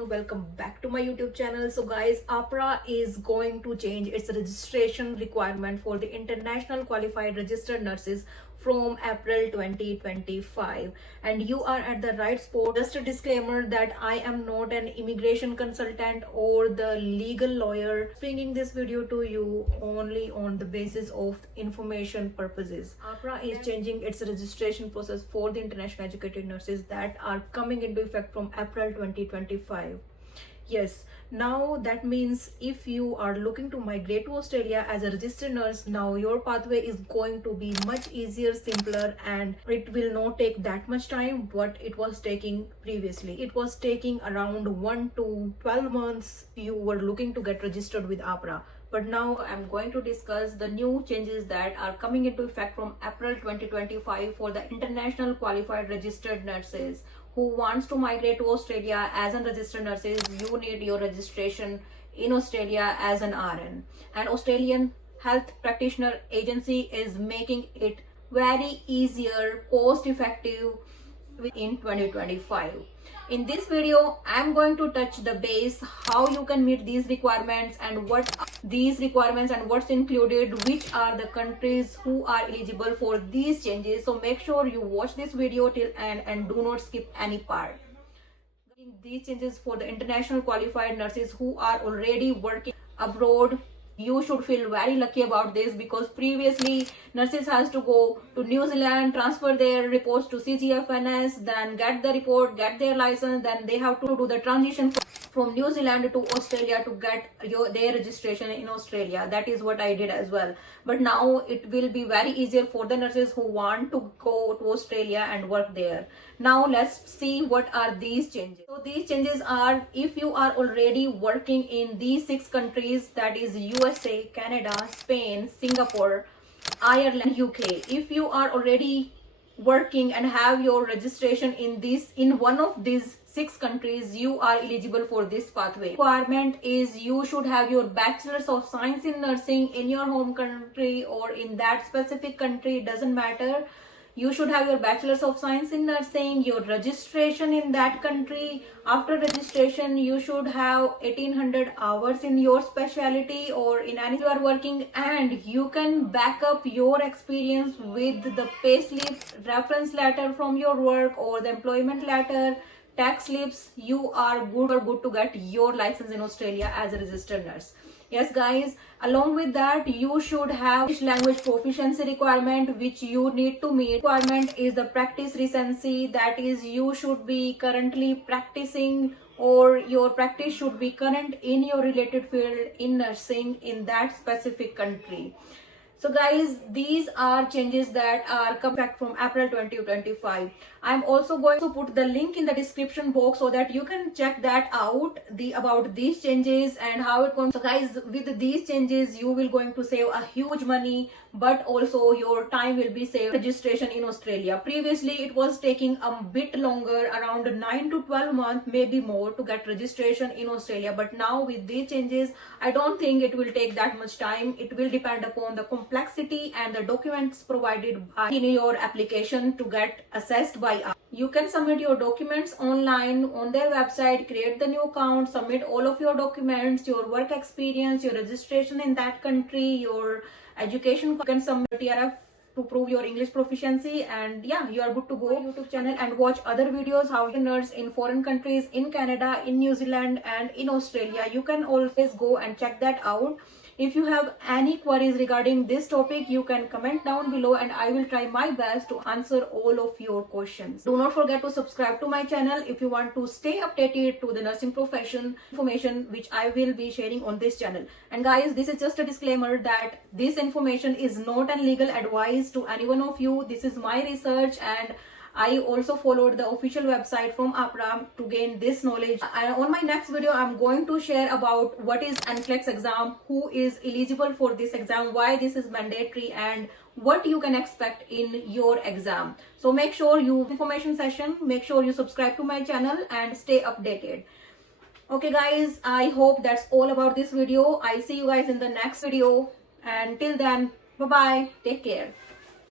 everyone, welcome back to my YouTube channel. So guys, APRA is going to change its registration requirement for the international qualified registered nurses from April 2025, and you are at the right spot. Just a disclaimer that I am not an immigration consultant or the legal lawyer, bringing this video to you only on the basis of information purposes. APRA is changing its registration process for the international educated nurses that are coming into effect from April 2025. Yes, now that means if you are looking to migrate to Australia as a registered nurse, now your pathway is going to be much easier, simpler, and it will not take that much time what it was taking previously. It was taking around 1 to 12 months you were looking to get registered with APRA. But now I'm going to discuss the new changes that are coming into effect from April 2025 for the international qualified registered nurses who wants to migrate to Australia as a registered nurses. You need your registration in Australia as an RN, and Australian Health Practitioner Agency is making it very easier, cost effective in 2025. In this video, I'm going to touch the base how you can meet these requirements and what these requirements and what's included, which are the countries who are eligible for these changes. So make sure you watch this video till end and do not skip any part. These changes for the international qualified nurses who are already working abroad, you should feel very lucky about this, because previously nurses has to go to New Zealand, transfer their reports to CGFNS, then get the report, get their license, then they have to do the transition from New Zealand to Australia to get their registration in Australia. That is what I did as well. But now it will be very easier for the nurses who want to go to Australia and work there. Now let's see what are these changes. So these changes are, if you are already working in these 6 countries, that is USA, Canada, Spain, Singapore, Ireland, UK. If you are already working and have your registration in one of these 6 countries, you are eligible for this pathway. Requirement is you should have your bachelor's of science in nursing in your home country or in that specific country, it doesn't matter. You should have your bachelor's of science in nursing, your registration in that country. After registration, you should have 1800 hours in your specialty or in any you are working, and you can back up your experience with the payslip, reference letter from your work or the employment letter, tax slips. You are good to get your license in Australia as a registered nurse. Yes guys, along with that, you should have English language proficiency requirement which you need to meet. Requirement is the practice recency, that is you should be currently practicing or your practice should be current in your related field in nursing in that specific country. So guys, these are changes that are coming back from April 2025. I'm also going to put the link in the description box so that you can check that out, about these changes and how it goes. So guys, with these changes, you will going to save a huge money, but also your time will be saved. Registration in Australia. Previously, it was taking a bit longer, around 9 to 12 months, maybe more, to get registration in Australia. But now with these changes, I don't think it will take that much time. It will depend upon the complexity and the documents provided in your application to get assessed by us. You can submit your documents online on their website, create the new account, submit all of your documents, your work experience, your registration in that country, your education. You can submit TRF to prove your English proficiency, and yeah, you are good to go. YouTube channel and watch other videos how to nurse in foreign countries, in Canada, in New Zealand, and in Australia. You can always go and check that out. If you have any queries regarding this topic, you can comment down below and I will try my best to answer all of your questions. Do not forget to subscribe to my channel if you want to stay updated to the nursing profession information which I will be sharing on this channel. And guys, this is just a disclaimer that this information is not a legal advice to any one of you. This is my research, and I also followed the official website from APRA to gain this knowledge. On my next video, I'm going to share about what is NCLEX exam, who is eligible for this exam, why this is mandatory, and what you can expect in your exam. So make sure you information session, make sure you subscribe to my channel and stay updated. Okay guys, I hope that's all about this video. I see you guys in the next video, and till then, bye bye, take care.